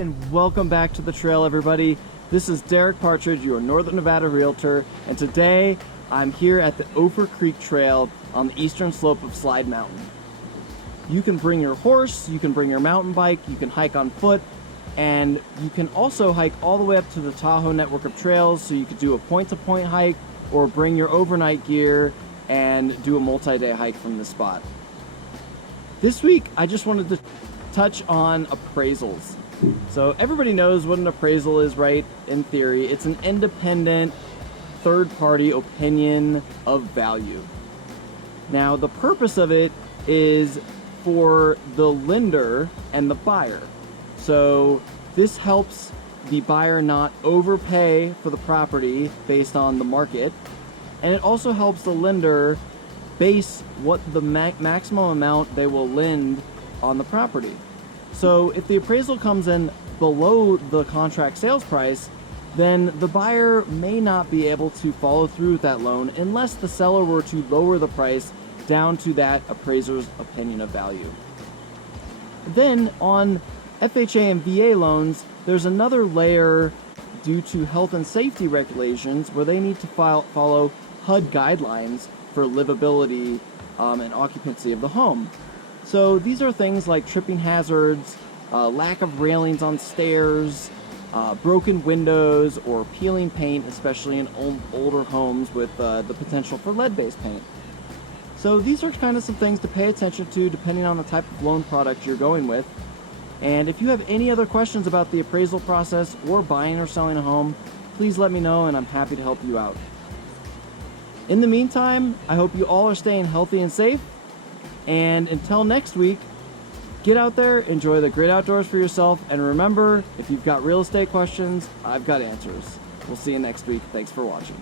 and welcome back to the trail, everybody. This is Derek Partridge, your Northern Nevada realtor, and today I'm here at the Ophir Creek Trail on the eastern slope of Slide Mountain. You can bring your horse, you can bring your mountain bike, you can hike on foot, and you can also hike all the way up to the Tahoe network of trails, so you could do a point-to-point hike or bring your overnight gear and do a multi-day hike from this spot. This week, I just wanted to touch on appraisals. So everybody knows what an appraisal is, right? In theory, it's an independent third-party opinion of value. Now, the purpose of it is for the lender and the buyer. So this helps the buyer not overpay for the property based on the market, and it also helps the lender base what the maximum amount they will lend on the property. So if the appraisal comes in below the contract sales price, then the buyer may not be able to follow through with that loan unless the seller were to lower the price down to that appraiser's opinion of value. Then on FHA and VA loans, there's another layer due to health and safety regulations where they need to follow HUD guidelines for livability and occupancy of the home. So these are things like tripping hazards, lack of railings on stairs, broken windows, or peeling paint, especially in older homes with the potential for lead-based paint. So these are kind of some things to pay attention to depending on the type of loan product you're going with. And if you have any other questions about the appraisal process or buying or selling a home, please let me know and I'm happy to help you out. In the meantime, I hope you all are staying healthy and safe. And until next week, get out there, enjoy the great outdoors for yourself, and remember, if you've got real estate questions, I've got answers. We'll see you next week. Thanks for watching.